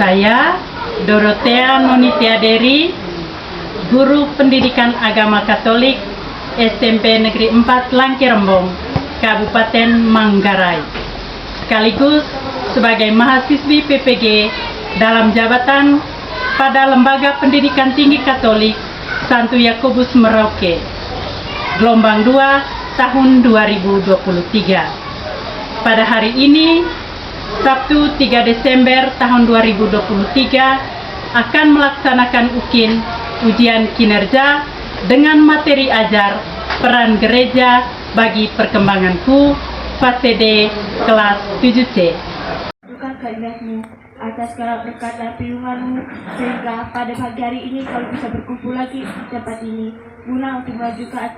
Saya, Dorothea Nonitia Deri, Guru Pendidikan Agama Katolik SMP Negeri 4 Langkirembong, Kabupaten Manggarai, sekaligus sebagai mahasiswi PPG dalam jabatan pada Lembaga Pendidikan Tinggi Katolik Santo Yakobus Merauke, gelombang 2 tahun 2023. Pada hari ini, Sabtu 3 Desember tahun 2023, akan melaksanakan UKIN, ujian kinerja, dengan materi ajar peran gereja bagi perkembanganku, fase D, kelas 7C. Bukan kehendakmu atas segala berkat dan pilihanmu, sehingga pada pagi hari ini kau bisa berkumpul lagi di tempat ini guna untuk melanjutkan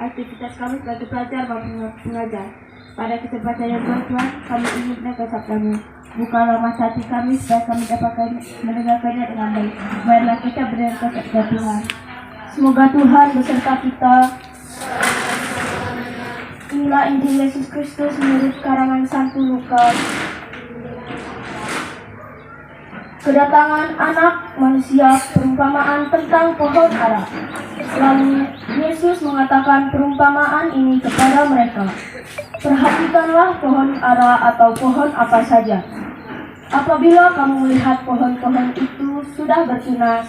aktivitas kami sebagai pelajar maupun pengajar. Pada kesempatan yang baik, Tuhan, kami ingin mendengar sabdamu. Bukalah mata hati kami supaya kami dapat mendengarkannya dengan baik. Marilah kita berdoa kepada Tuhan. Semoga Tuhan beserta kita. Inilah Injil Yesus Kristus menurut karangan Santo Lukas. Kedatangan anak manusia, perumpamaan tentang pohon ara. Lalu Yesus mengatakan perumpamaan ini kepada mereka. Perhatikanlah pohon ara atau pohon apa saja. Apabila kamu melihat pohon-pohon itu sudah bertunas,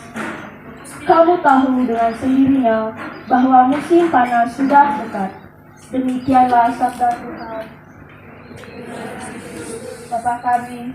kamu tahu dengan sendirinya bahwa musim panas sudah dekat. Demikianlah sabda Tuhan. Bapa kami,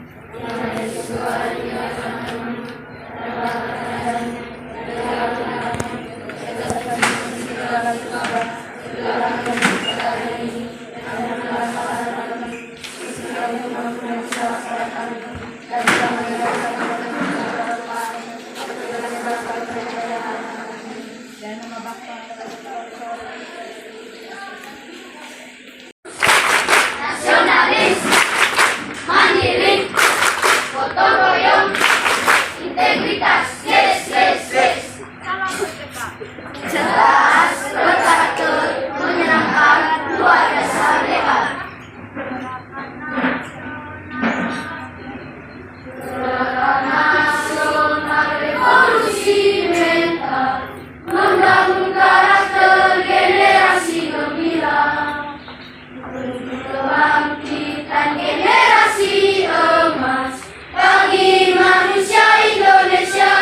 nasionalis, mandiri, gotong royong, integritas, yes, yes, yes. Salam berkata, jelas, berkarakter, menyenangkan, luar biasa hebat. Gerakan nasional revolusi mental, membangun karakter generasi gemilang, menuju kebangkitan generasi emas bagi manusia Indonesia.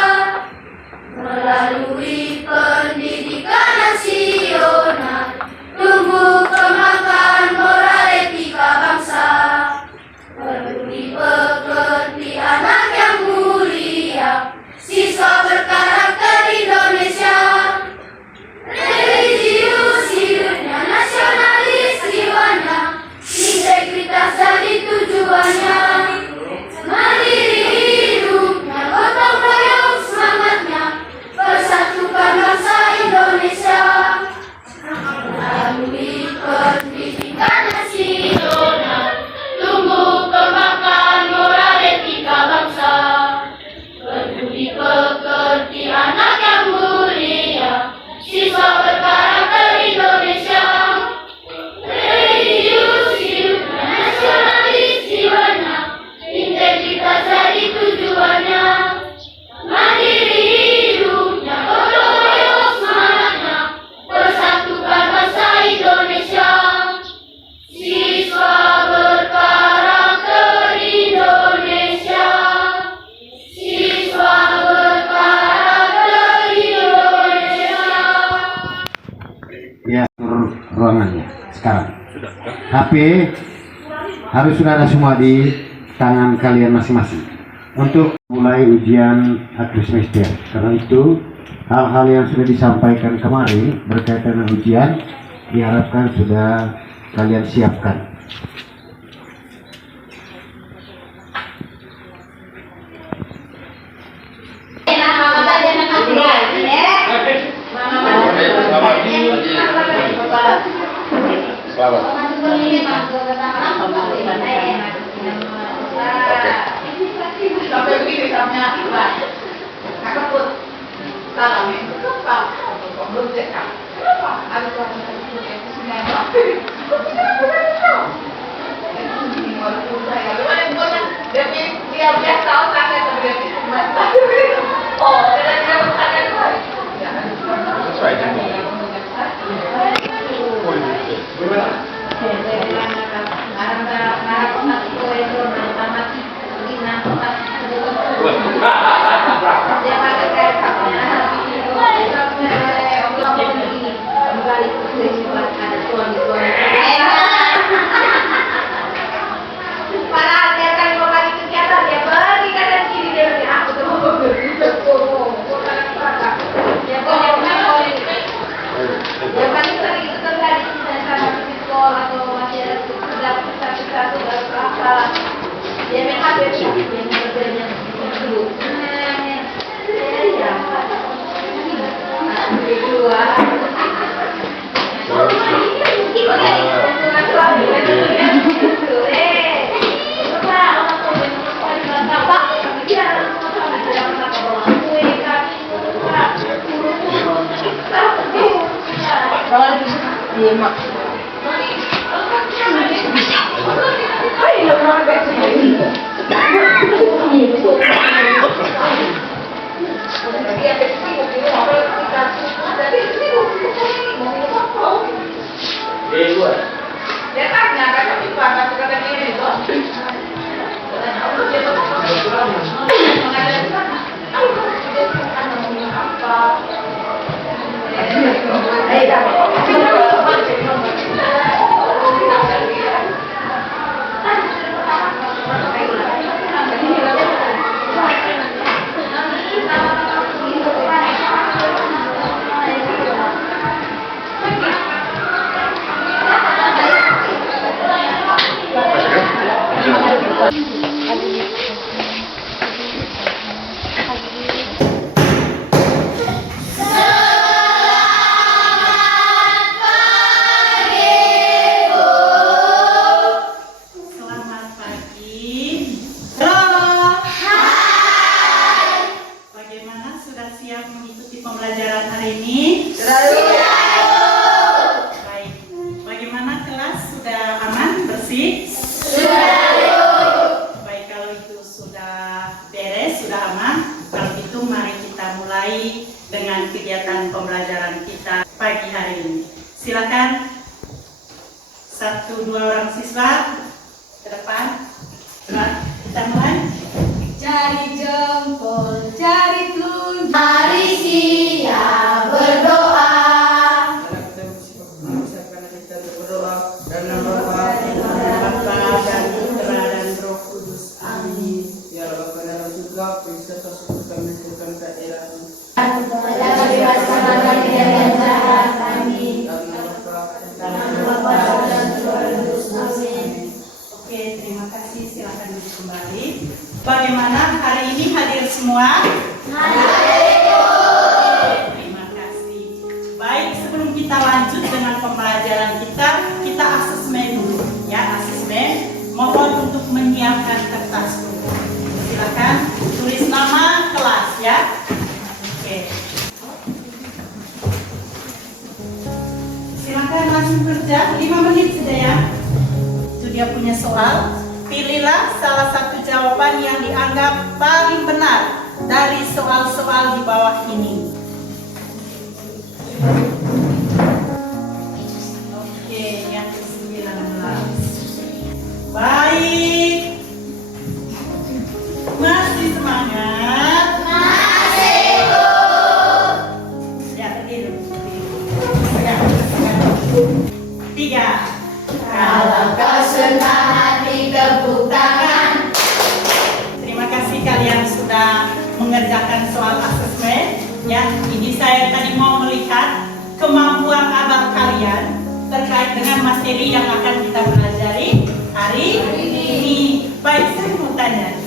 Melalui pendidikan nasional, tumbuh kembangkan moral etika bangsa, peduli pekerti anak yang mulia, siswa berkarakter Indonesia. Religius hidupnya, nasionalis jiwanya, integritas jadi tujuannya. Mandiri hidupnya, gotong royong semangatnya, persatukan bangsa Indonesia. Melalui pendidikan nasional, tumbuh kembangkan moral etika bangsa, peduli pekerti anak yang mulia, siswa berkarakter Indonesia. Religius hidupnya, nasionalis jiwanya, integritas jadi tujuannya. Mandiri hidupnya, gotong royong semangatnya, persatukan bangsa Indonesia. Siswa berkarakter Indonesia. Siswa berkarakter Indonesia. Ya, ruangannya sekarang. HP harus sudah ada semua di tangan kalian masing-masing untuk mulai ujian akhir semester. Karena itu hal-hal yang sudah disampaikan kemarin berkaitan dengan ujian diharapkan sudah kalian siapkan. Selamat. Sampai begini sampai aku pun salam belum cekak. Ada dia biasa tahu Oh, kira-kira bukannya yang paling sering itu terjadi di sana psikol atau masih ada sudah satu berapa dia main HP yang berbeda dulu ya kedua Selamat pagi. Halo. Hai. Bagaimana, sudah siap mengikuti pembelajaran hari ini? Baik. Bagaimana kelas, sudah aman, bersih? Baik, kalau itu sudah beres, sudah aman, kalau itu mari kita mulai dengan kegiatan pembelajaran kita pagi hari ini. Silakan 1-2 orang siswa ke depan. Kita mulai. Jari jempol, jari telunjuk. Mari siap berdoa. Dan nama Bapa dan Putra dan Roh Kudus. Amin. Ya Bapa dalam surga, bisa tersebut kami bukan keadilan. Oke, terima kasih. Silakan duduk kembali. Bagaimana hari ini, hadir semua? Terima kasih. Baik, sebelum kita lanjut dengan pembelajaran kita asesmen dulu. Ya, asesmen. Mohon untuk menyiapkan kertas dulu. Silakan tulis nama kelas ya. Oke. Silakan langsung kerja, 5 menit saja ya. Itu dia punya soal. Pilihlah salah satu jawaban yang dianggap paling benar dari soal-soal di bawah ini. Oke, yang ke-19. Baik. Masih semangat? Ya, berdiri. 3. Kalau kau senang hati tepuk tangan. Terima kasih kalian sudah mengerjakan soal asesmen. Ya, ini saya tadi mau melihat kemampuan abang kalian terkait dengan materi yang akan kita pelajari hari ini. Baik, saya mau tanya.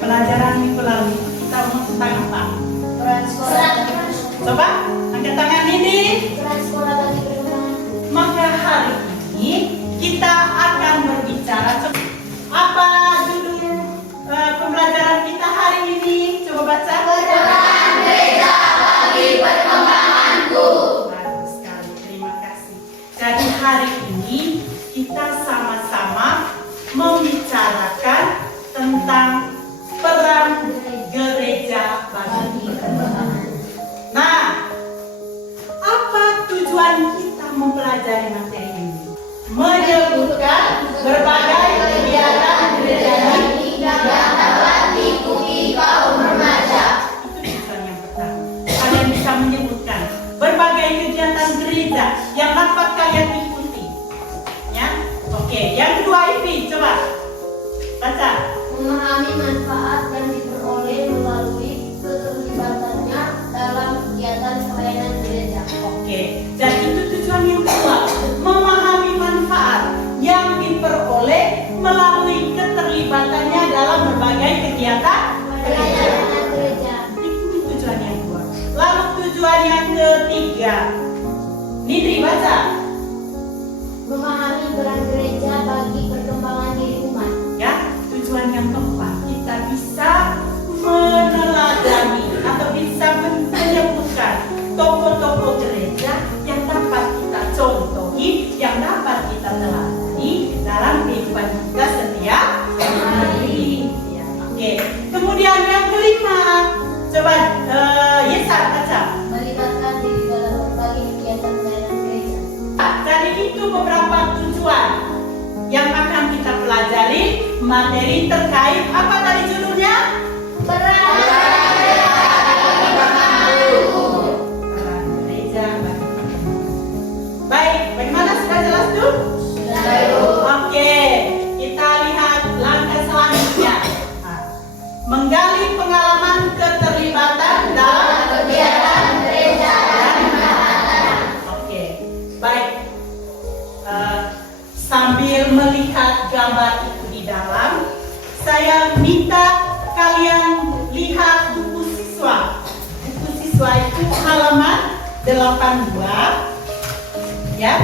Pelajaran minggu lalu kita mau tentang apa? Coba angkat tangan ini. Maka hari ini kita akan berbicara apa judul pembelajaran kita hari ini. Coba baca. Peran gereja bagi perkembanganku. Bagus sekali, terima kasih. Jadi hari ini kita sama-sama membicarakan tentang peran gereja tujuan kita mempelajari materi ini? Menyebutkan berbagai kegiatan gereja yang dapat diikuti kaum remaja. Itu tujuan yang pertama. Kalian bisa menyebutkan berbagai kegiatan gereja yang dapat kalian ikuti. Ya, oke. Yang kedua, Ivi, coba baca. Memahami manfaat yang diperoleh melalui keterlibatannya dalam kegiatan pelayanan gereja. Oke, dan itu tujuan yang kedua, memahami manfaat yang diperoleh melalui keterlibatannya dalam berbagai kegiatan Pelayanan gereja. Itu tujuan yang kedua. Lalu tujuan yang ketiga, Nidri baca. Memahami peran gereja bagi perkembangan diri umat. Ya, tujuan yang keempat, kita bisa meneladani atau bisa menyebutkan tokoh-tokoh gereja yang dapat kita contohi, yang dapat kita teladani dalam kehidupan kita setiap hari. Ya, oke. Kemudian yang kelima, coba Yesar baca. Melibatkan diri dalam berbagai kegiatan pelayanan gereja. Jadi itu beberapa tujuan yang akan kita pelajari materi terkait apa tadi judulnya? Peran gereja bagi perkembangan. Baik, bagaimana sudah jelas tuh? Oke, kita lihat langkah selanjutnya. Nah, menggali pengalaman keterlibatan dalam kegiatan gereja dan masyarakat. Oke, baik. Sambil melihat gambar itu di dalam, saya minta kalian lihat buku siswa. Buku siswa itu halaman 82. Ya,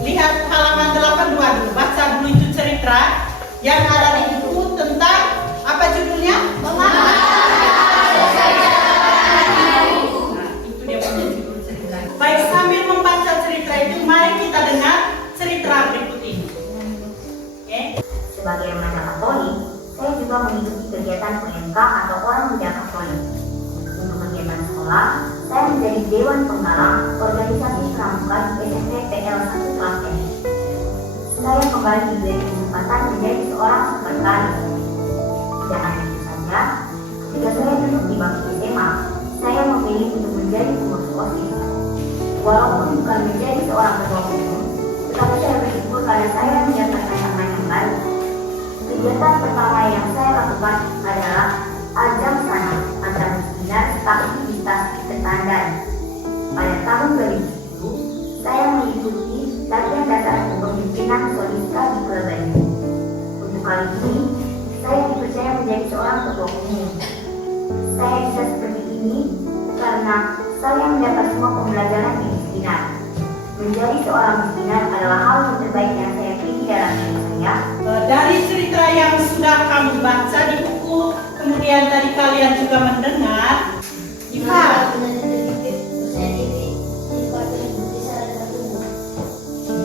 lihat halaman 82 dulu. Baca dulu itu cerita yang ada di buku tentang apa judulnya? Nah, itu dia punya judul cerita. Baik, sambil membaca cerita itu, mari kita dengar cerita berikut ini. Oke. Sebagai remaja Katolik, saya juga mengikuti kegiatan PMK atau Orang Muda Katolik. Untuk kegiatan sekolah, saya menjadi Dewan Penggalang Organisasi Pramuka di SMP PL 1 Klaten. Saya kembali diberi kesempatan menjadi seorang sekretaris. Tidak hanya itu saja, ketika saya duduk di bangku SMA, saya memilih untuk menjadi pengurus OSIS. Walaupun bukan menjadi seorang ketua umum, tetapi saya bersyukur karena saya mendapatkan tantangan yang baru. Kegiatan pertama yang saya lakukan adalah ajang sana antar seminar staf di stasiun Ketandan. Pada tahun 2010, saya mengikuti latihan dasar kepemimpinan Solista di Pulau Banyu. Untuk kali ini, saya dipercaya menjadi seorang ketua umum. Saya bisa seperti ini karena saya mendapat semua pembelajaran di Miskinan. Menjadi seorang miskinan adalah hal yang terbaik yang saya pilih dalam hidup saya. Dari cerita yang sudah kamu baca di buku, kemudian tadi kalian juga mendengar, Iva,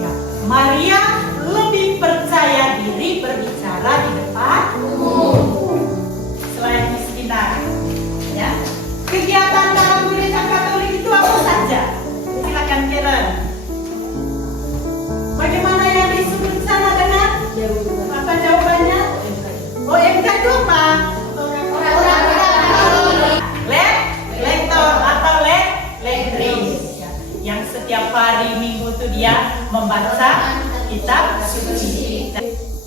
ya, Maria lebih percaya diri berbicara di depan umum selain miskinan. Ya, kegiatan dalam gereja Katolik itu apa saja? Silakan Karen. Bagaimana yang disebut sana dengan? Apa jawabannya? OMK itu apa? Orang Katolik. Lektor atau lektris. Yang setiap hari Minggu itu dia membaca kitab suci.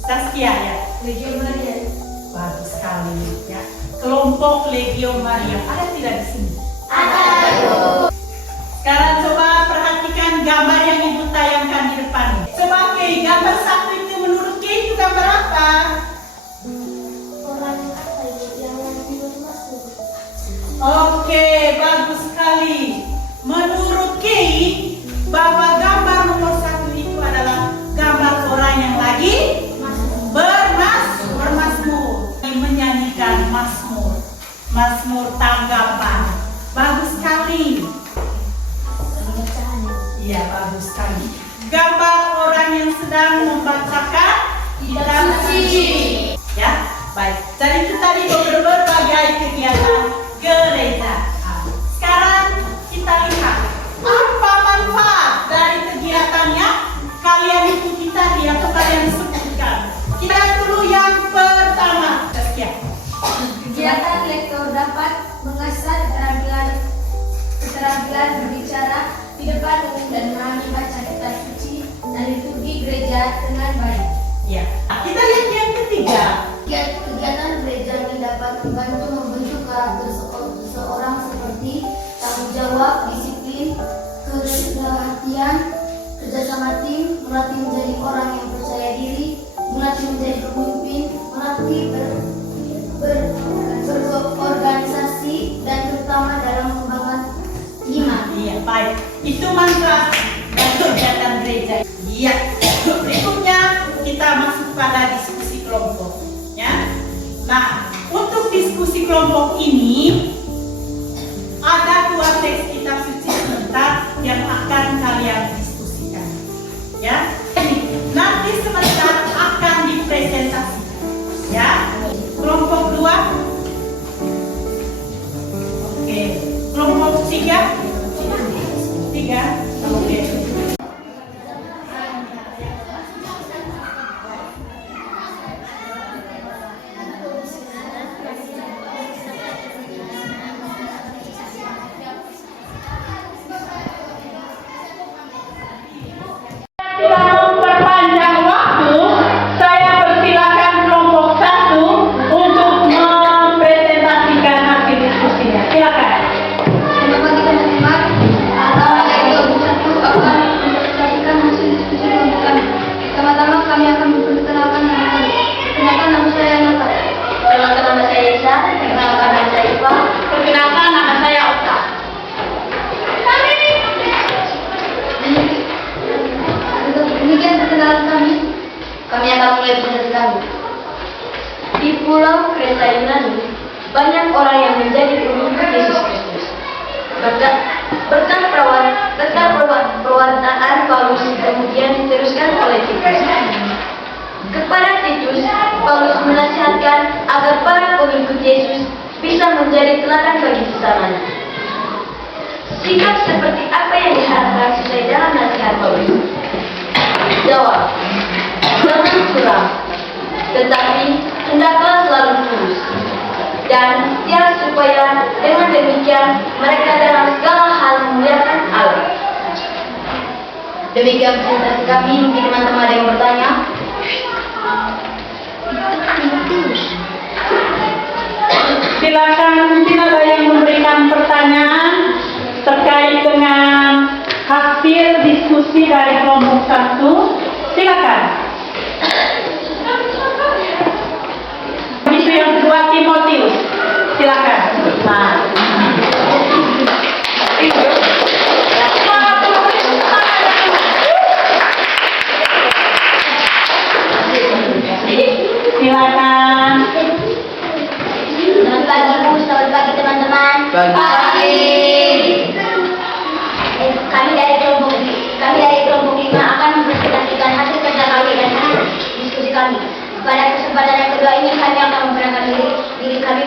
Saskia ya. Legio Maria. Bagus sekali ya. Kelompok Legio Maria ada tidak di sini? Ada. Sekarang coba perhatikan gambar yang ibu tayangkan di depan. Coba Kay, gambar satu itu menurut Kay itu gambar apa? Orang apa yang masuk? Oke, bagus sekali. Menurut Kay, bahwa gambar nomor satu itu adalah gambar orang yang lagi bermasmur, menyanyikan Mazmur tanggapan. Bagus sekali. Iya, bagus sekali. Gambar orang yang sedang membacakan kitab suci. Ya, baik. Jadi itu tadi berbagai kegiatan gereja. Nah, sekarang kita lihat apa manfaat dari latihan, kerjasama tim, melatih menjadi orang yang percaya diri, melatih menjadi pemimpin, melatih berorganisasi, dan terutama dalam membangun iman. Iya, baik. Itu mantra dan kegiatan gereja. Iya. Berikutnya kita masuk pada diskusi kelompok. Ya. Nah, untuk diskusi kelompok ini ada 2 teks kitab suci sebentar yang akan kalian diskusikan. Ya. Nanti sebentar akan dipresentasikan. Ya. Kelompok 2. Oke. Kelompok 3. 3. Oke. Tidak memperpanjang waktu, saya persilakan kelompok 1 untuk mempresentasikan hasil diskusinya. Silakan. Selamat pagi teman-teman. Kelompok 1 akan mempresentasikan hasil diskusi kelompok kami. Pertama-tama kami akan memperkenalkan nama kami. Perkenalkan nama saya Nata. Perkenalkan nama saya Isa, perkenalkan nama saya Iva. Perkenalkan nama saya Okta. Demikian perkenalan kami. Kami akan mulai proses kami. Di pulau Kreta Yunani, banyak orang yang menjadi pengikut Yesus Kristus. Berkat perwartaan Paulus kemudian diteruskan oleh Titus. Kepada Titus, Paulus menasihatkan agar para pengikut Yesus bisa menjadi teladan bagi sesamanya. Sikap seperti apa yang diharapkan sesuai dalam nasihat Paulus? Jawab, jangan curang, tetapi hendaklah selalu tulus. Dan setia supaya dengan demikian mereka dalam segala hal memuliakan Allah. Demikian presentasi kami. Mungkin teman-teman ada yang bertanya. Silakan, mungkin ada yang memberikan pertanyaan terkait dengan hasil diskusi dari kelompok 1. Silakan. Itu yang kedua, Timotius. Silakan. Nah. Silakan. Selamat pagi Bu, selamat pagi teman-teman. Pagi. Kami dari kelompok 5 akan mempresentasikan hasil kerja kami dan hasil diskusi kami. Pada kesempatan yang kedua ini kami akan memperkenalkan diri kami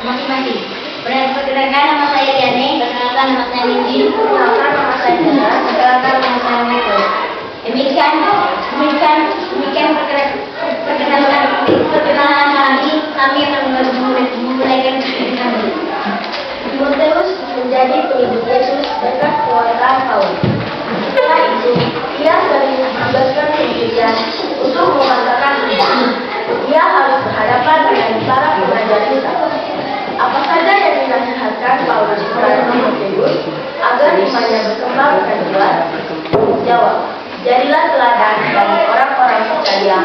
masing-masing. Perkenalkan nama saya Diane, perkenalkan nama saya Minji, perkenalkan nama saya Dara, perkenalkan nama saya Michael. Demikian perkenalan kami akan memulaikan diskusi kami. Timotius menjadi pengikut Yesus berkat perwartaan Paulus. Setelah itu, ia sering ditugaskan ke gereja untuk memantapkan iman. Ia harus berhadapan dengan para pengajar Musa. Apa saja yang dinasihatkan Paulus kepada Timotius agar imannya berkembang dan kuat? Jawab, jadilah teladan bagi orang-orang percaya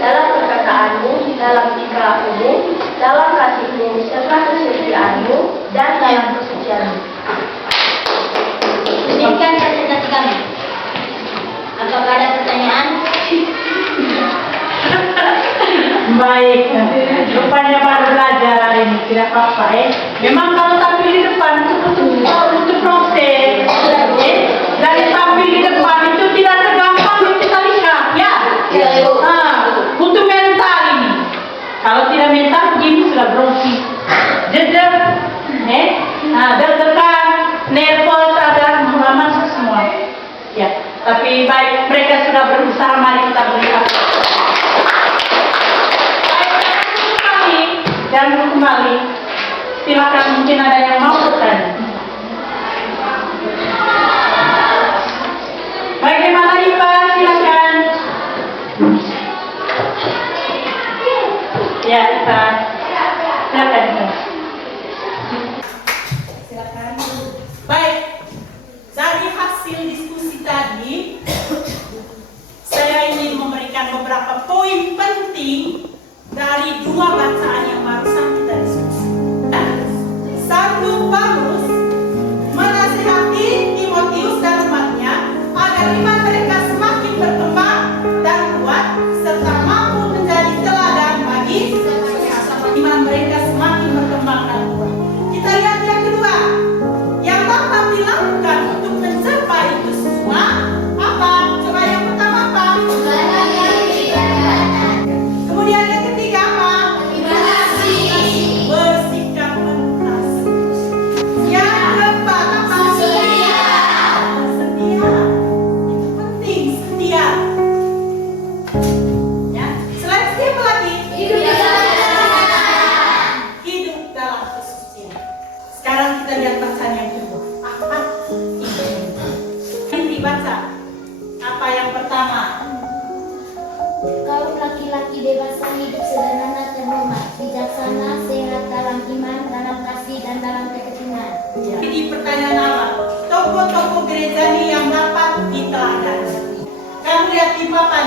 dalam perkataanmu, dalam tingkah lakumu, dalam kasihmu, serta kesetiaanmu, dan dalam kesucianmu. Demikian presentasi kami. Apakah ada pertanyaan? Baik, rupanya baru belajar hari ini, tidak apa-apa ya. Memang kalau tampil di depan itu proses. Dari tampil di depan itu tidak segampang yang kita lihat, ya. Untuk mental ini, kalau tidak mental begini sudah grogi, jeder, deg-degan, nervous, ada masuk semua. Ya, tapi baik, mereka sudah berusaha, mari kita melihat. Dan kembali, silakan, mungkin ada yang mau bertanya. Bagaimana Ipa? Silakan. Ya, Ipa. Silakan. Silakan. Baik, dari hasil diskusi tadi beberapa poin penting dari dua bacaan yang barusan kita diskusi. Satu, Paulus menasihati Timotius dan umatnya agar iman mereka semakin berkembang dan kuat serta mampu menjadi teladan bagi iman mereka semakin berkembang dan kuat. Kita lihat yang kedua, yang dapat dilakukan untuk mencapai itu semua apa? Coba yang pertama apa? Kemudian yang ketiga apa? Bersikap ikhlas. Yang keempat apa? Setia. Itu penting, setia. Ya, selain setia apa lagi? Hidup dalam kesucian. Sekarang kita lihat bacaan yang kedua. Apa itu? Ini dibaca. Apa yang pertama? Kaum laki-laki dewasa hidup sederhana terhormat, bijaksana, sehat dalam iman, dalam kasih, dan dalam keteguhan. Jadi pertanyaan apa? Tokoh-tokoh gereja ini yang dapat diteladan. Kamu lihat di papan.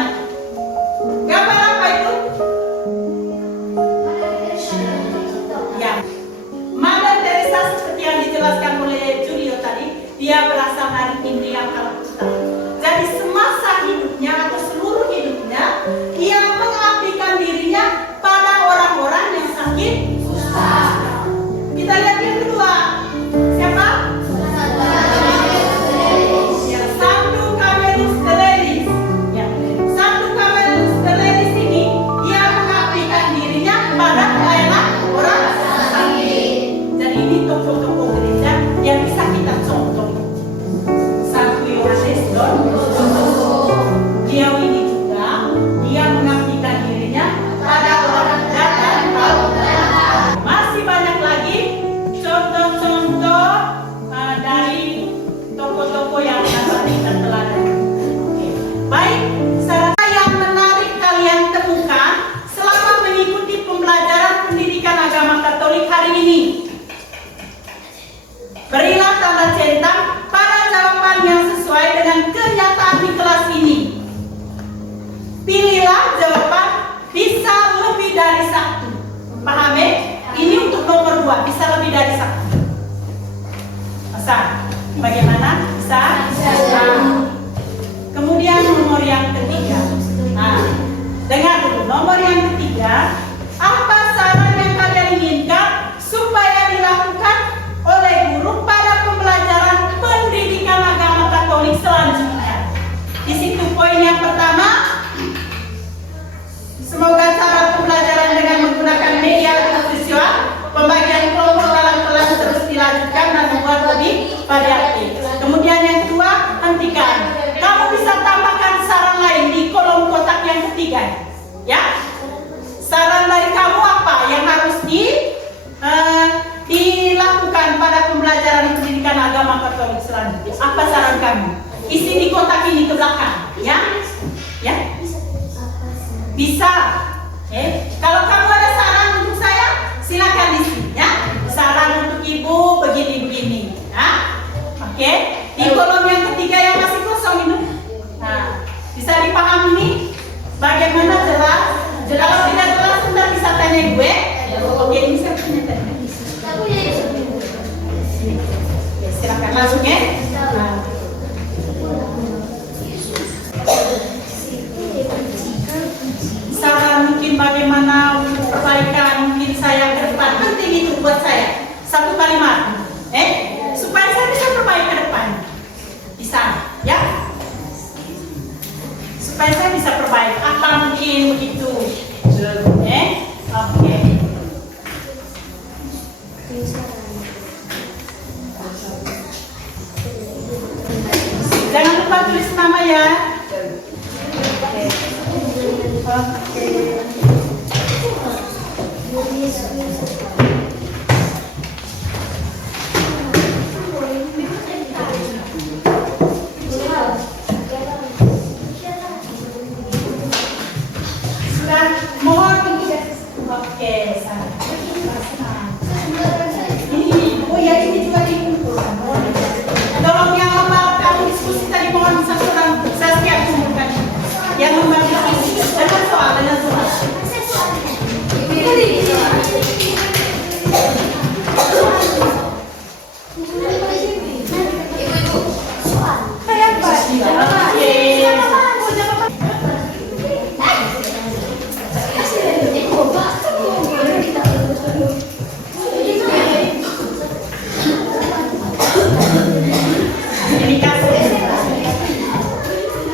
Gambar apa itu? Ya. Mother Teresa seperti yang dijelaskan oleh Julio tadi, dia berasal dari India Kalkuta. Jadi semasa hidupnya atau seluruh hidupnya, dia mengabdikan dirinya pada orang-orang yang sakit kusta. Kita lihat yang kedua. Siapa? Ya, Santo Camelus Teleris. Ya, Santo Camelus Teleris ini dia mengabdikan dirinya pada pelayanan orang sakit. Jadi ini tokoh-tokoh gereja yang bisa kita contoh. Santo Yohanes Don Bosco. Dia ini juga dia mengabdikan dirinya pada orang dan kaum. Masih banyak lagi contoh-contoh dari tokoh-tokoh yang dapat kita teladan. Oke. Baik, sarana yang menarik kalian temukan selama mengikuti pembelajaran pendidikan agama Katolik hari ini. Berilah tanda centang pada jawaban yang sesuai dengan kenyataan di kelas ini. Pilihlah jawaban bisa lebih dari satu. Paham ya? Ini untuk nomor 2, bisa lebih dari satu. Bisa? Bagaimana? Bisa? Nah, kemudian nomor yang ketiga. Nah, dengar dulu. Nomor yang ketiga, apa saran yang kalian inginkan supaya dilakukan oleh guru pada pembelajaran pendidikan agama Katolik selanjutnya? Di situ poin yang pertama, semoga cara pembelajaran dengan menggunakan media audiovisual, pembagian kelompok dalam kelas terus dilanjutkan dan membuat lebih variatif. Kemudian yang kedua, hentikan. Kamu bisa tambahkan saran lain di kolom kotak yang ketiga. Ya, saran dari kamu apa yang harus dilakukan pada pembelajaran pendidikan agama Katolik selanjutnya? Apa saran kamu? Isi di kotak ini ke belakang. Ya, ya. Bisa. Kalau kamu ada saran untuk saya, silakan di sini ya. Saran untuk ibu begini-begini. Ya. Oke. Di kolom yang ketiga yang masih kosong itu. Nah, bisa dipahami nih? Bagaimana jelas? Kalau tidak jelas, Anda bisa tanya gue. Oke, ini saya punya tanya. Silakan langsung ya. Nah. Saran mungkin bagaimana untuk perbaikan mungkin saya ke depan, penting itu buat saya. Satu kalimat, supaya saya bisa perbaiki ke depan. Bisa, ya? Supaya saya bisa perbaiki. Apa mungkin begitu? Oke. Jangan lupa tulis nama ya. Sudah, mohon oke, ini, oh ya ini juga dikumpulkan. Tolong yang lembar kami diskusi tadi mohon saya siap kumpulkan. Yang lembar diskusi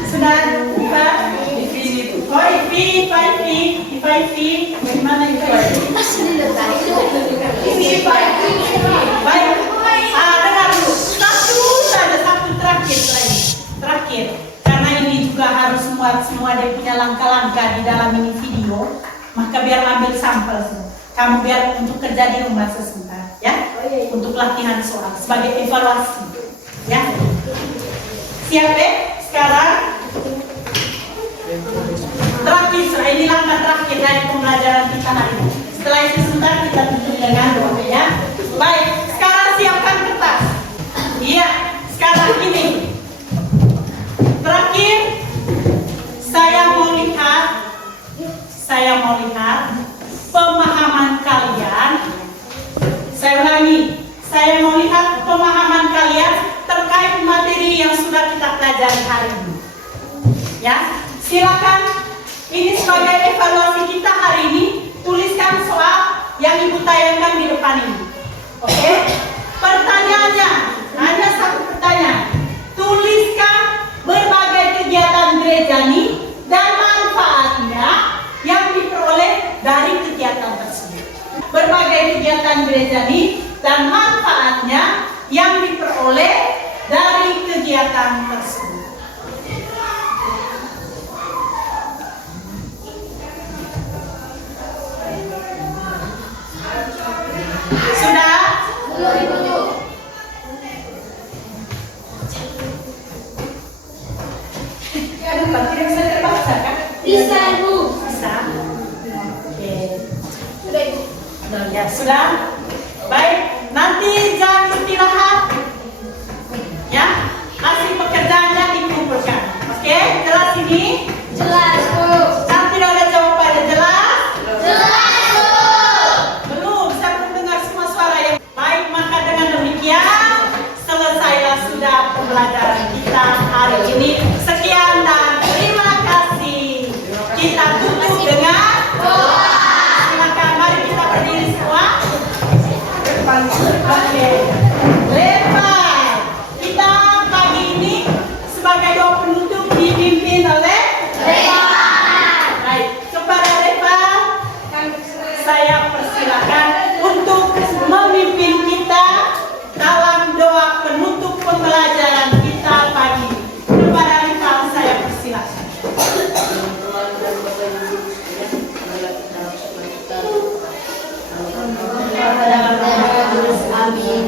Sudah buka? Oh, IV. Bagaimana itu? Baik. Dengar dulu. Satu terakhir. Karena ini juga harus muat semua dia punya langkah-langkah di dalam ini video. Maka biar ambil sampel semua. Kamu biar untuk kerja di rumah sebentar, ya? Untuk latihan soal sebagai evaluasi, ya? Siap ya? Sekarang terakhir, ini langkah terakhir dari pembelajaran kita hari ini. Setelah itu sebentar kita tutup dengan doa, ya. Baik, sekarang siapkan kertas. Iya, sekarang ini. Terakhir, saya mau lihat pemahaman kalian. Saya ulangi, saya mau lihat pemahaman kalian terkait materi yang sudah kita pelajari hari ini. Ya, silakan. Ini sebagai evaluasi kita hari ini, tuliskan soal yang Ibu tayangkan di depan ini. Oke? Pertanyaannya, hanya satu pertanyaan. Tuliskan berbagai kegiatan gereja ini dan manfaatnya yang diperoleh dari kegiatan tersebut. Berbagai kegiatan gereja ini dan manfaatnya yang diperoleh dari kegiatan tersebut. Sudah? Tidak bisa terpaksa kan? Bisa, Ibu. Bisa. Oke. Ya, sudah. Baik, nanti jam istirahat. Ya, hasil pekerjaannya dikumpulkan. Oke, jelas ini? Jelas, Bu. Kan tidak ada jawabannya, jelas? Jelas, Bu. Belum, saya belum dengar semua suara yang baik. Maka dengan demikian selesailah sudah pembelajaran kita hari ini. Sekian dan terima kasih. Kita tutup dengan doa. Silakan, mari kita berdiri semua. Oke. Lepas kita pagi ini sebagai doa penutup dipimpin oleh Reva. Baik, kepada Reva saya persilakan untuk memimpin kita dalam doa penutup pembelajaran kita pagi ini. Kepada Reva saya persilakan. Amin.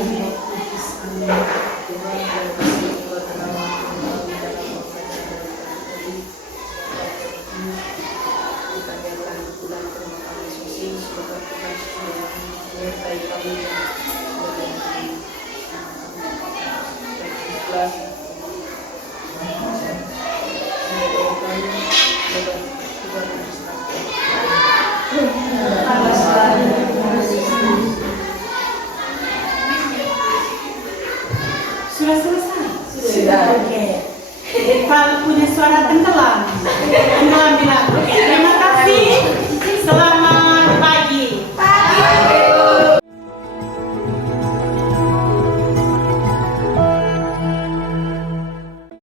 Sudah selesai? Sudah. Oke. Eva punya suara tenggelam. Tenggelam bilang. Oke, terima